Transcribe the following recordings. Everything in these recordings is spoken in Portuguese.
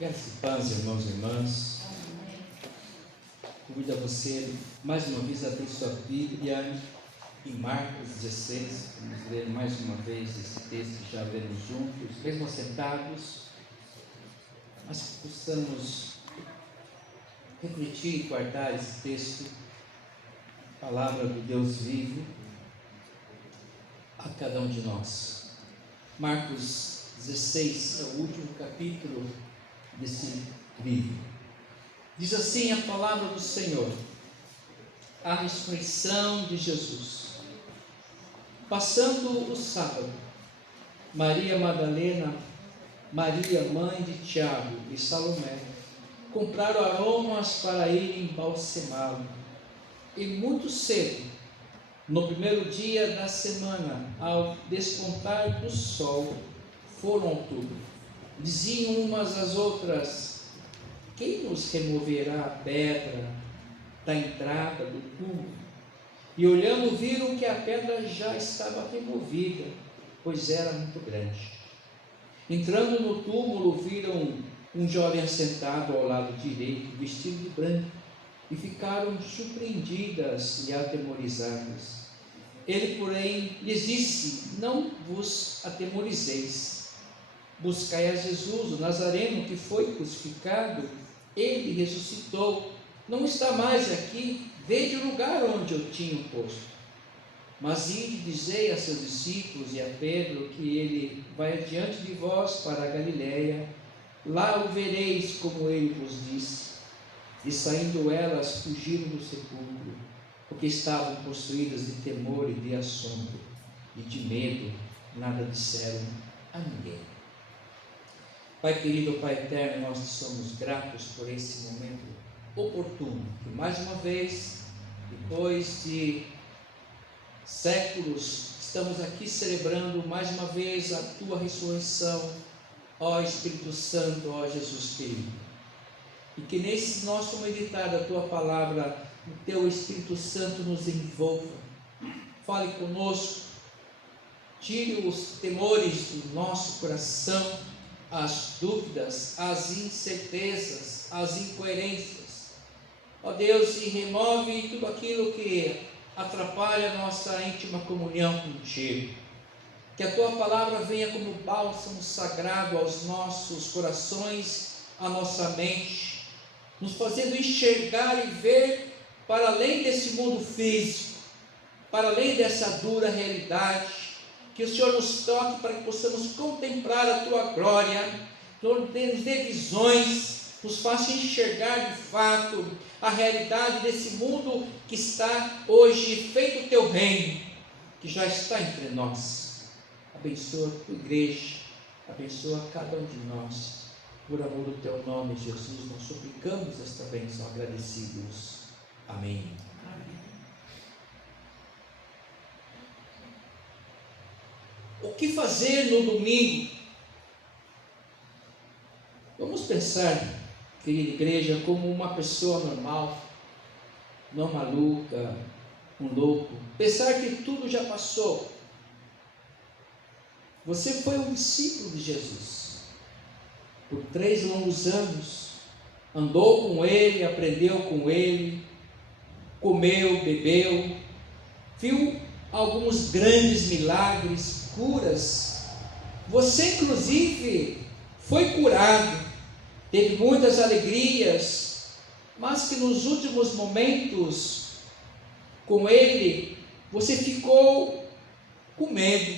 Graças e paz, irmãos e irmãs. Convido a você, mais uma vez, a abrir sua Bíblia em Marcos 16. Vamos ler mais uma vez esse texto que já lemos juntos, mesmo assentados, mas que possamos refletir e guardar esse texto, palavra do Deus vivo, a cada um de nós. Marcos 16 é o último capítulo desse livro. Diz assim a palavra do Senhor: a ressurreição de Jesus. Passando o sábado, Maria Madalena, Maria, mãe de Tiago e Salomé, compraram aromas para irem embalsamá-lo. E muito cedo, no primeiro dia da semana, ao despontar do sol, foram ao túmulo. Diziam umas às outras: quem nos removerá a pedra da entrada do túmulo? E olhando, viram que a pedra já estava removida, pois era muito grande. Entrando no túmulo, viram um jovem assentado ao lado direito, vestido de branco, e ficaram surpreendidas e atemorizadas. Ele, porém, lhes disse: não vos atemorizeis. Buscai a Jesus, o Nazareno, que foi crucificado. Ele ressuscitou, não está mais aqui. Vede o lugar onde eu tinha posto. Mas ide, dizei a seus discípulos e a Pedro que ele vai adiante de vós para a Galiléia. Lá o vereis, como ele vos disse. E saindo elas, fugiram do sepulcro, porque estavam possuídas de temor e de assombro, e de medo nada disseram a ninguém. Pai querido, Pai eterno, nós te somos gratos por esse momento oportuno, que mais uma vez, depois de séculos, estamos aqui celebrando mais uma vez a tua ressurreição, ó Espírito Santo, ó Jesus querido. E que nesse nosso meditar da tua palavra, o teu Espírito Santo nos envolva, fale conosco, tire os temores do nosso coração, as dúvidas, as incertezas, as incoerências. Ó Deus, e remove tudo aquilo que atrapalha a nossa íntima comunhão contigo. Que a tua palavra venha como bálsamo sagrado aos nossos corações, à nossa mente, nos fazendo enxergar e ver para além desse mundo físico, para além dessa dura realidade. Que o Senhor nos toque para que possamos contemplar a tua glória, nos dê visões, nos faça enxergar de fato a realidade desse mundo que está hoje feito o teu reino, que já está entre nós. Abençoa a tua igreja, abençoa cada um de nós, por amor do teu nome, Jesus, nós suplicamos esta bênção agradecidos. Amém. O que fazer no domingo? Vamos pensar, querida igreja, como uma pessoa normal, não maluca, um louco. Pensar que tudo já passou. Você foi um discípulo de Jesus por 3 longos anos, andou com ele, aprendeu com ele, comeu, bebeu, viu alguns grandes milagres, curas. Você inclusive foi curado, teve muitas alegrias, mas que nos últimos momentos com ele, você ficou com medo,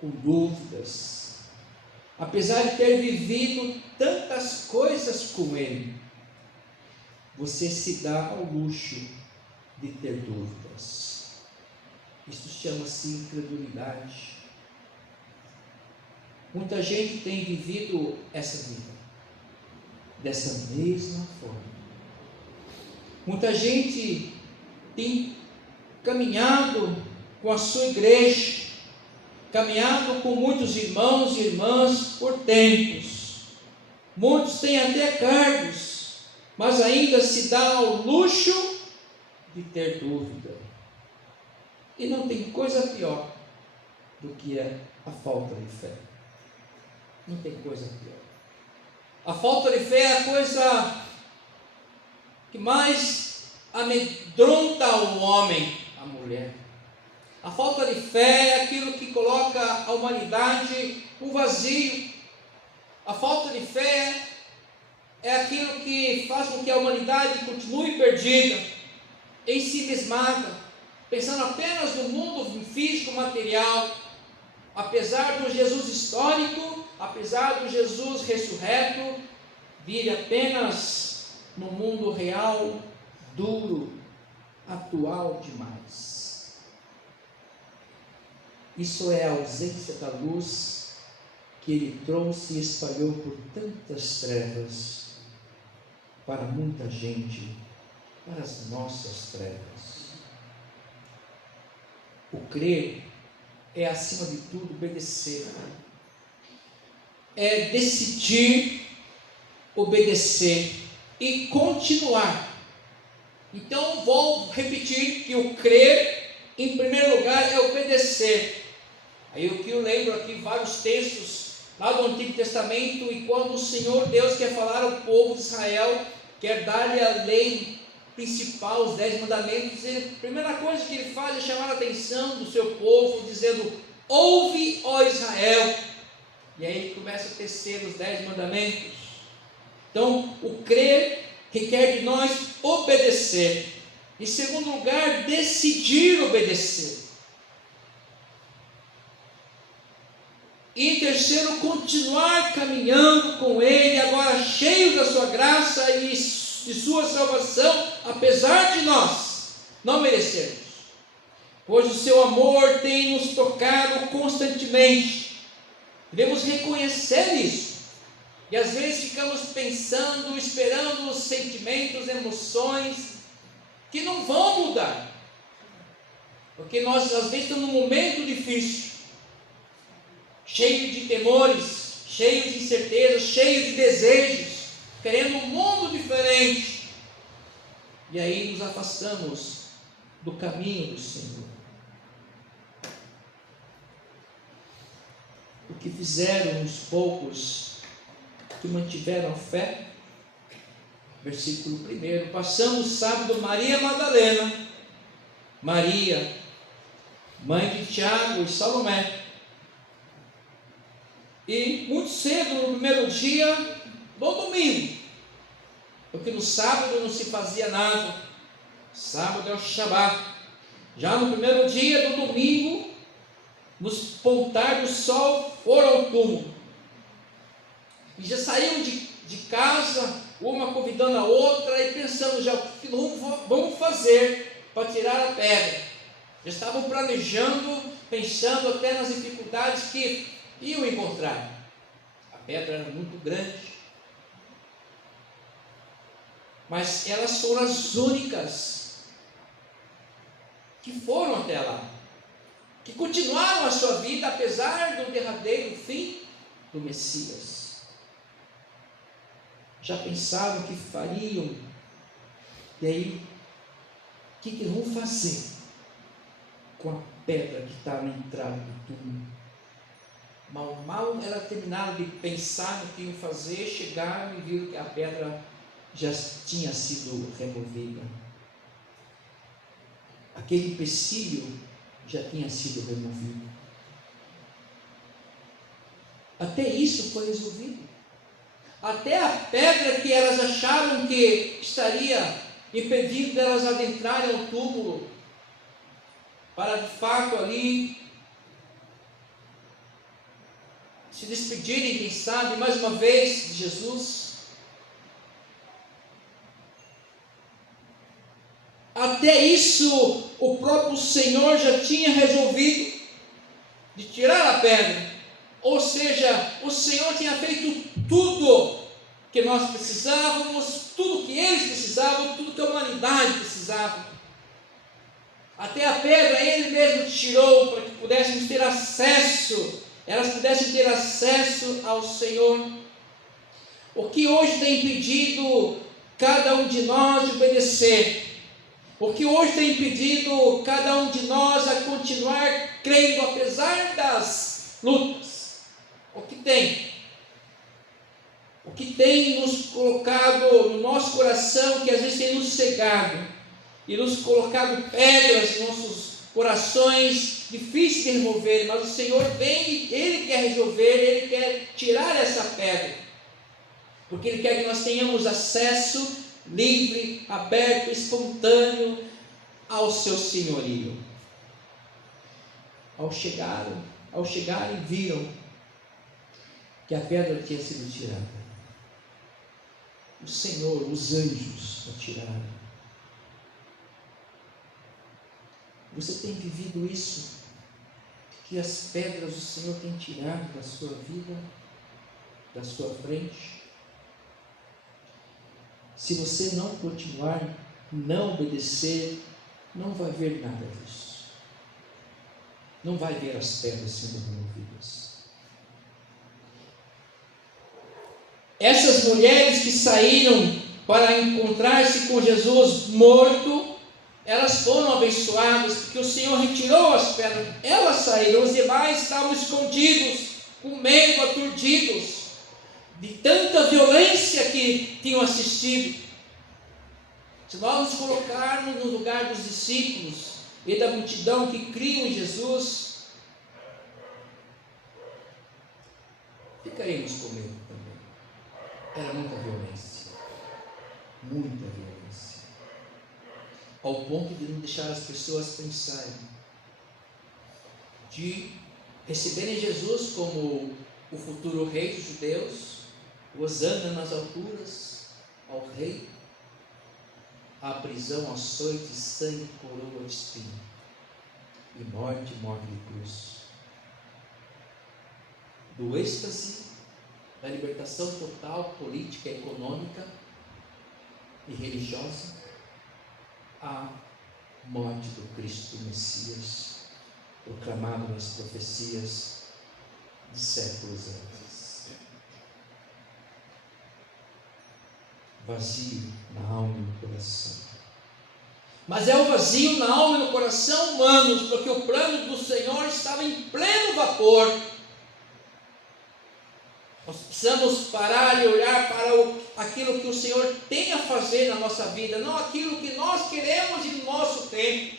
com dúvidas, apesar de ter vivido tantas coisas com ele. Você se dá ao luxo de ter dúvidas. Isso chama-se incredulidade. Muita gente tem vivido essa vida dessa mesma forma. Muita gente tem caminhado com a sua igreja, caminhado com muitos irmãos e irmãs por tempos. Muitos têm até cargos, mas ainda se dá ao luxo de ter dúvida. E não tem coisa pior do que a falta de fé. Não tem coisa pior. A falta de fé é a coisa que mais amedronta o homem, a mulher. A falta de fé é aquilo que coloca a humanidade no vazio. A falta de fé é aquilo que faz com que a humanidade continue perdida, em si mesmada, pensando apenas no mundo físico, material. Apesar do Jesus histórico, apesar do Jesus ressurreto, vive apenas no mundo real, duro, atual demais. Isso é a ausência da luz que Ele trouxe e espalhou por tantas trevas, para muita gente, para as nossas trevas. O crer é, acima de tudo, obedecer. É decidir obedecer e continuar. Então, vou repetir que o crer, em primeiro lugar, é obedecer. Aí eu lembro aqui vários textos lá do Antigo Testamento, e quando o Senhor Deus quer falar ao povo de Israel, quer dar-lhe a lei principal, os 10 mandamentos, a primeira coisa que Ele faz é chamar a atenção do seu povo, dizendo: ouve, ó Israel. E aí Ele começa a tecer os 10 mandamentos. Então, o crer requer de nós obedecer. Em segundo lugar, decidir obedecer. E em terceiro, continuar caminhando com Ele, agora cheio da sua graça e de sua salvação, apesar de nós não merecermos. Pois o seu amor tem nos tocado constantemente. Devemos reconhecer isso. E às vezes ficamos pensando, esperando sentimentos, emoções que não vão mudar. Porque nós às vezes estamos num momento difícil, cheio de temores, cheio de incertezas, cheio de desejos, querendo um mundo diferente. E aí nos afastamos do caminho do Senhor. O que fizeram os poucos que mantiveram a fé? Versículo 1: passamos o sábado, Maria Madalena, Maria, mãe de Tiago e Salomé, e muito cedo, no primeiro dia do domingo, porque no sábado não se fazia nada, sábado é o Shabat. Já no primeiro dia do domingo, nos pontar do sol, foram ao túmulo, e já saíram de casa, uma convidando a outra, e pensando já o que vamos fazer para tirar a pedra. Já estavam planejando, pensando até nas dificuldades que iam encontrar. A pedra era muito grande, mas elas foram as únicas que foram até lá, que continuaram a sua vida apesar do derradeiro fim do Messias. Já pensaram o que fariam? E aí, o que vão fazer com a pedra que está na entrada do túmulo? Mal era terminado de pensar no que iam fazer, chegaram e viram que a pedra já tinha sido removida. Aquele empecilho já tinha sido removido. Até isso foi resolvido. Até a pedra que elas acharam que estaria impedindo delas adentrarem ao túmulo, para de fato ali se despedirem, quem sabe, mais uma vez de Jesus. Até isso o próprio Senhor já tinha resolvido de tirar a pedra. Ou seja, o Senhor tinha feito tudo que nós precisávamos, tudo que eles precisavam, tudo que a humanidade precisava. Até a pedra Ele mesmo tirou para que pudéssemos ter acesso, elas pudessem ter acesso ao Senhor. O que hoje tem impedido cada um de nós de obedecer? O que hoje tem impedido cada um de nós a continuar crendo apesar das lutas? O que tem colocado no nosso coração, que às vezes tem nos cegado e nos colocado pedras em nossos corações, difíceis de remover, mas o Senhor vem e Ele quer resolver, Ele quer tirar essa pedra, porque Ele quer que nós tenhamos acesso livre, aberto, espontâneo ao seu senhorio. Ao chegarem, viram que a pedra tinha sido tirada. O Senhor, os anjos a tiraram. Você tem vivido isso? Que as pedras o Senhor tem tirado da sua vida, da sua frente? Se você não continuar, não obedecer, não vai ver nada disso. Não vai ver as pedras sendo removidas. Essas mulheres que saíram para encontrar-se com Jesus morto, elas foram abençoadas, porque o Senhor retirou as pedras. Elas saíram, os demais estavam escondidos, com medo, aturdidos, de tanta violência que tinham assistido. Se nós nos colocarmos no lugar dos discípulos e da multidão que criam em Jesus, ficaremos com medo também. Era muita violência, ao ponto de não deixar as pessoas pensarem, de receberem Jesus como o futuro rei dos judeus, hosana nas alturas, ao rei, a prisão, açoite, sangue, coroa de espinho, e morte de cruz. Do êxtase, da libertação total, política, econômica e religiosa, à morte do Cristo Messias, proclamado nas profecias de séculos antes. Vazio na alma e no coração. Mas é o vazio na alma e no coração humanos, porque o plano do Senhor estava em pleno vapor. Nós precisamos parar e olhar para aquilo que o Senhor tem a fazer na nossa vida, não aquilo que nós queremos no nosso tempo.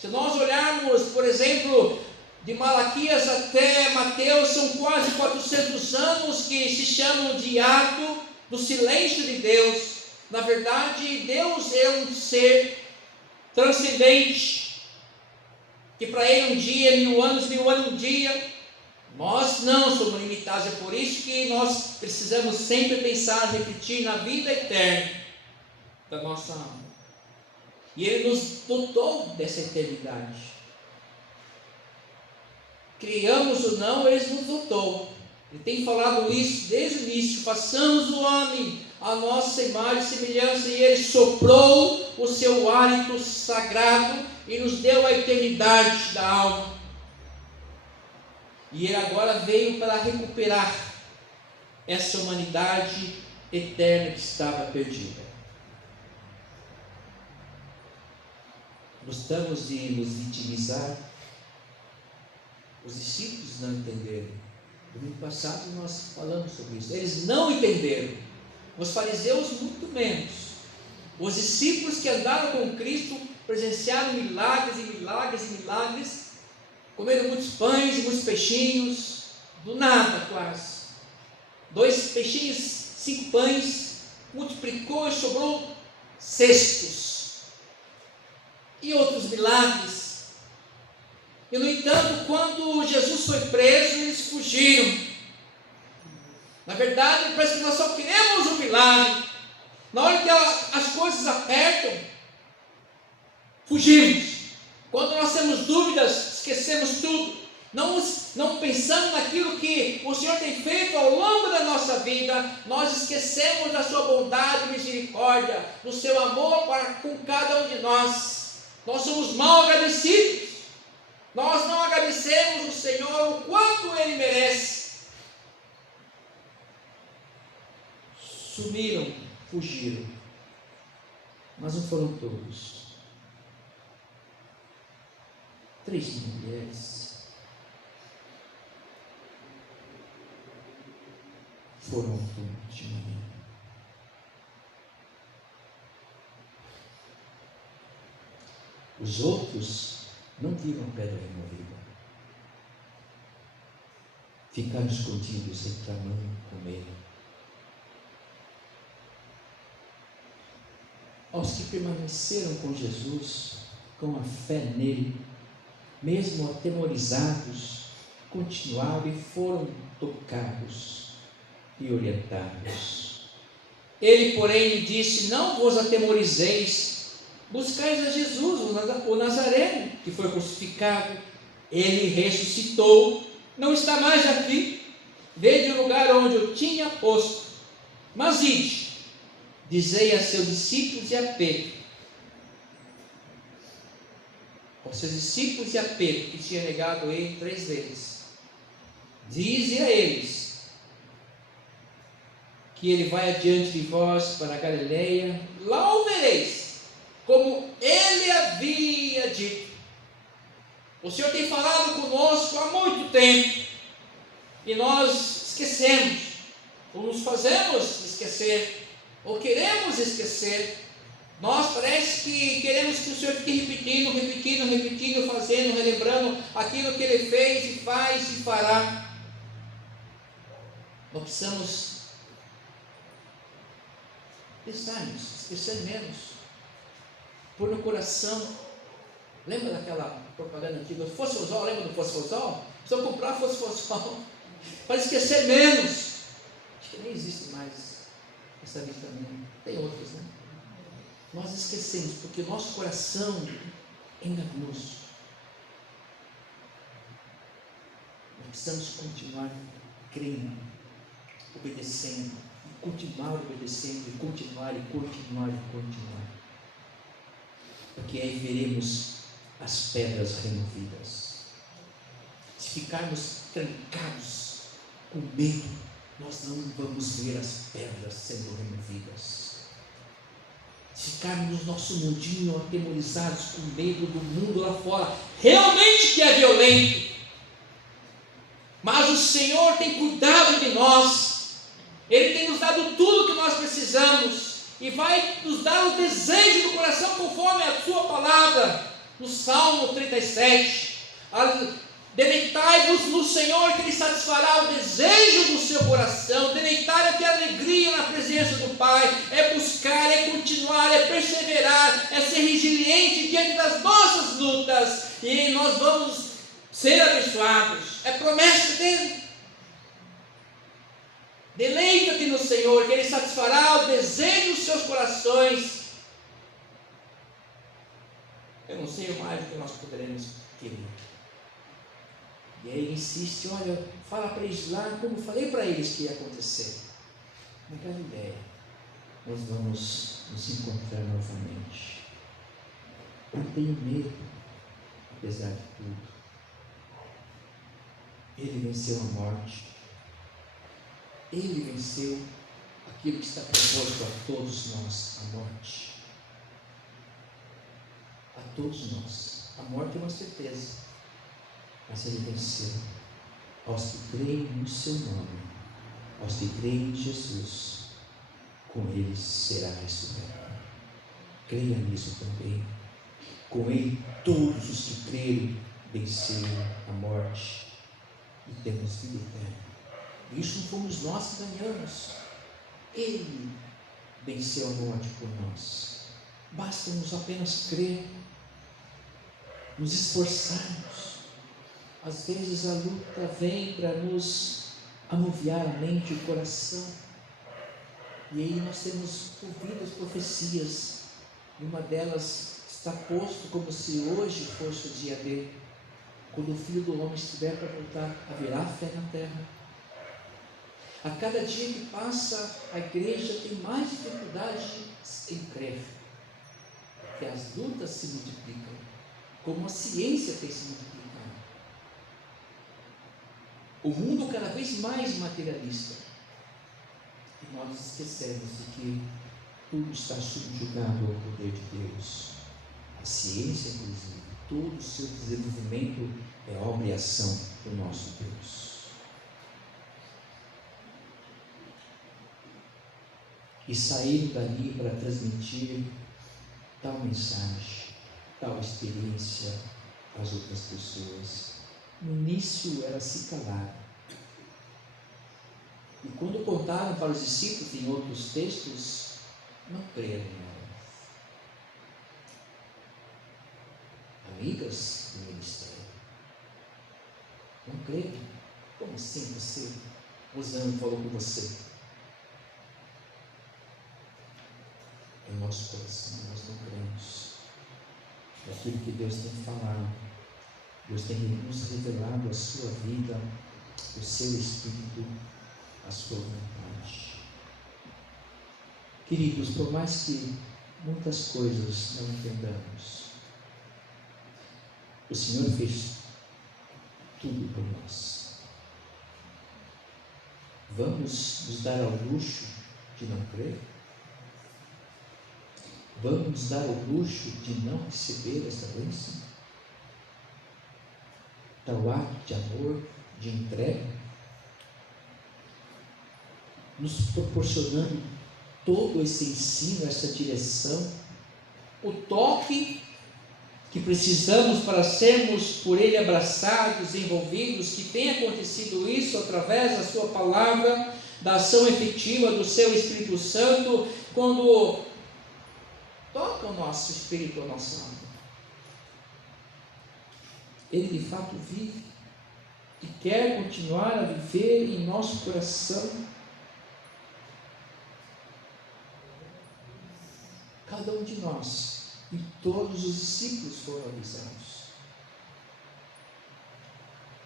Se nós olharmos, por exemplo, de Malaquias até Mateus, são quase 400 anos que se chamam de ato do silêncio de Deus. Na verdade, Deus é um ser transcendente, que para Ele um dia é 1000 anos, 1000 anos um dia. Nós não somos limitados, é por isso que nós precisamos sempre pensar, repetir na vida eterna da nossa alma. E Ele nos dotou dessa eternidade. Criamos ou não, Ele nos dotou. Ele tem falado isso desde o início: façamos o homem a nossa imagem e semelhança, e Ele soprou o seu hálito sagrado e nos deu a eternidade da alma. E Ele agora veio para recuperar essa humanidade eterna que estava perdida. Gostamos de nos vitimizar. Os discípulos não entenderam. No domingo passado nós falamos sobre isso. Eles não entenderam. Os fariseus muito menos. Os discípulos que andaram com Cristo presenciaram milagres e milagres e milagres, comeram muitos pães e muitos peixinhos, do nada quase. 2 peixinhos, 5 pães, multiplicou e sobrou cestos. E outros milagres. E no entanto, quando Jesus foi preso, eles fugiram. Na verdade, parece que nós só queremos um milagre. Na hora que as coisas apertam, fugimos. Quando nós temos dúvidas, esquecemos tudo. Não pensamos naquilo que o Senhor tem feito ao longo da nossa vida. Nós esquecemos da sua bondade e misericórdia, do seu amor para com cada um de nós. Nós somos mal agradecidos. Nós não agradecemos o Senhor o quanto Ele merece. Sumiram, fugiram. Mas não foram todos. 3 mulheres foram ultimamente. Os outros não viram pedra removida. Ficaram escondidos, reclamando com medo. Aos que permaneceram com Jesus, com a fé nele, mesmo atemorizados, continuaram e foram tocados e orientados. Ele, porém, lhe disse: não vos atemorizeis, buscais a Jesus, o Nazareno, que foi crucificado. Ele ressuscitou, não está mais aqui, vede o lugar onde eu tinha posto. Mas ide, dizei a seus discípulos e a Pedro, aos seus discípulos e a Pedro, que tinha negado ele 3 vezes, dize a eles que ele vai adiante de vós para a Galileia, lá o vereis, como ele havia dito. O Senhor tem falado conosco há muito tempo, e nós esquecemos, ou nos fazemos esquecer, ou queremos esquecer. Nós parece que queremos que o Senhor fique repetindo, fazendo, relembrando aquilo que Ele fez e faz e fará. Nós precisamos pensar nisso, esquecer menos, pôr no coração. Lembra daquela propaganda antiga, fosfosol? Lembra do fosfosol? Precisa comprar fosfosol para esquecer menos. Acho que nem existe mais essa vitamina, tem outras, né? Nós esquecemos, porque o nosso coração é enganoso. Nós precisamos continuar crendo, obedecendo, e continuar obedecendo, e continuar. Porque aí veremos as pedras removidas. Se ficarmos trancados com medo, nós não vamos ver as pedras sendo removidas. Se ficarmos no nosso mundinho atemorizados com medo do mundo lá fora, realmente que é violento, mas o Senhor tem cuidado de nós, Ele tem nos dado tudo que nós precisamos, e vai nos dar o desejo do coração conforme a sua palavra, no Salmo 37, deleitai-vos no Senhor, que Ele satisfará o desejo do seu coração. Deleitar é ter alegria na presença do Pai, é buscar, é continuar, é perseverar, é ser resiliente diante das nossas lutas, e nós vamos ser abençoados. É promessa dele. Deleita-te no Senhor, que Ele satisfará o desejo dos seus corações. Eu não sei mais o que nós poderemos querer. E aí ele insiste, olha, fala para eles lá, como eu falei para eles que ia acontecer. Na Galileia, nós vamos nos encontrar novamente. Eu tenho medo, apesar de tudo. Ele venceu a morte. Ele venceu aquilo que está proposto a todos nós, a morte. A todos nós. A morte é uma certeza. Mas Ele venceu. Aos que creem no seu nome, aos que creem em Jesus, com Ele será ressurreto. Creia nisso também. Com Ele todos os que crerem venceram a morte e temos vida eterna. Isso não fomos nós que ganhamos. Ele venceu a morte por nós. Basta-nos apenas crer, nos esforçarmos. Às vezes a luta vem para nos anuviar a mente e o coração, e aí nós temos ouvido as profecias, e uma delas está posto como se hoje fosse o dia dele, quando o Filho do Homem estiver para voltar, haverá fé na terra. A cada dia que passa, a igreja tem mais dificuldade em crer, que as lutas se multiplicam, como a ciência tem se multiplicado. O mundo cada vez mais materialista, e nós esquecemos de que tudo está subjugado ao poder de Deus. A ciência, inclusive, todo o seu desenvolvimento é obra e ação do nosso Deus. E saíram dali para transmitir tal mensagem, tal experiência às outras pessoas. No início ela se calava. E quando contaram para os discípulos em outros textos, não creram nela. Amigas do ministério, não creram. Como assim você? Rosane falou com você. Em nosso coração nós não cremos naquilo que Deus tem falado. Deus tem nos revelado a sua vida, o seu Espírito, a sua vontade. Queridos, por mais que muitas coisas não entendamos, o Senhor fez tudo por nós. Vamos nos dar ao luxo de não crer? Vamos nos dar ao luxo de não receber essa bênção? Tal ato de amor, de entrega, nos proporcionando todo esse ensino, essa direção, o toque que precisamos para sermos por Ele abraçados, envolvidos, que tenha acontecido isso através da Sua palavra, da ação efetiva do Seu Espírito Santo, quando toca o nosso espírito, a nossa alma. Ele de fato vive e quer continuar a viver em nosso coração. Cada um de nós e todos os discípulos foram avisados.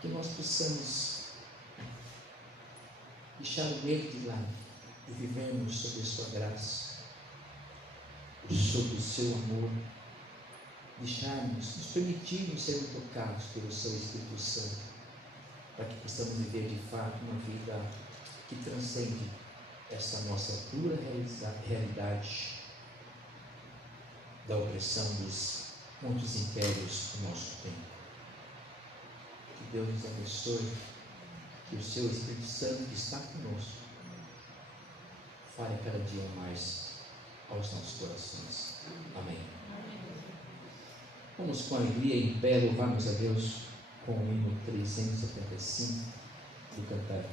Que nós possamos deixar o medo de lado e vivermos sob a sua graça, sob o seu amor, deixarmos, nos permitirmos sermos tocados pelo seu Espírito Santo, para que possamos viver de fato uma vida que transcende essa nossa dura realidade da opressão dos muitos impérios do nosso tempo. Que Deus nos abençoe, que o seu Espírito Santo que está conosco fale cada dia mais aos nossos corações. Amém. Vamos com alegria em pé louvarmos a Deus com o hino 375 do cantar